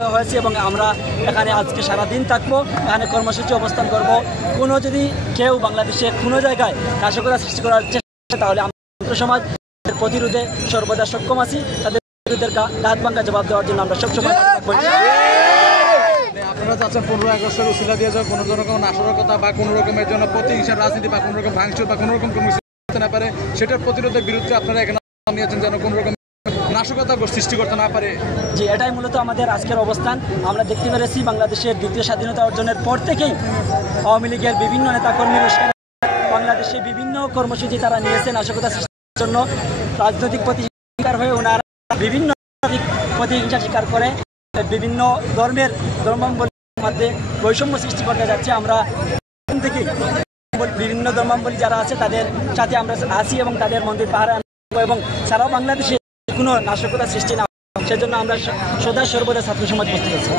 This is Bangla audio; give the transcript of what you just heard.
হয়েছে এবং আমরা এখানে আজকে সারাদিন থাকবো, এখানে কর্মসূচি অবস্থান করব। কোনো যদি কেউ বাংলাদেশে কোনো জায়গায় নাশকতা সৃষ্টি করার চেষ্টা, তাহলে আমরা ছাত্র সমাজ প্রতিরোধে সর্বদা সক্ষম আছি। তাদের বিরুদ্ধে দাঁত ভাঙা জবাব দেওয়ার জন্য আমরা সবসময় থাকবো। আপনারা চাচ্ছেন 15 আগস্টের উসিলা দিয়ে যাও কোনো রকম নাশকতা বা কোনো রকমের জন্য প্রতিহিংসার রাজনীতি বা কোনো রকম ভাঙচুর বা কোনো রকম করতে না পারে, সেটার প্রতিরোধের বিরুদ্ধে আপনারা এখানে নিয়েছেন যেন কোনো রকম নাশকতা সৃষ্টি করতে না পারে। জি, এটাই মূলত আমাদের আজকের অবস্থান। আমরা দেখতে পেরেছি বাংলাদেশের দ্বিতীয় স্বাধীনতা অর্জনের পর থেকেই আওয়ামী লীগের বিভিন্ন নেতাকর্মীর বাংলাদেশে বিভিন্ন কর্মসূচি তারা নিয়েছে নাশকতা সৃষ্টির জন্য। রাজনৈতিক প্রতিহিংসার হয়ে ওনারা বিভিন্ন প্রতিহিংসা স্বীকার করে বিভিন্ন ধর্মাবলীর মধ্যে বৈষম্য সৃষ্টি করতে যাচ্ছে। আমরা থেকে বিভিন্ন ধর্মাবলী যারা আছে তাদের সাথে আমরা আসি এবং তাদের মন্দির পাহারা এবং সারা বাংলাদেশে কোনো নাশকতা সৃষ্টি না, সেজন্য আমরা সদা সর্বদা ছাত্র সমাজ প্রস্তুত আছি।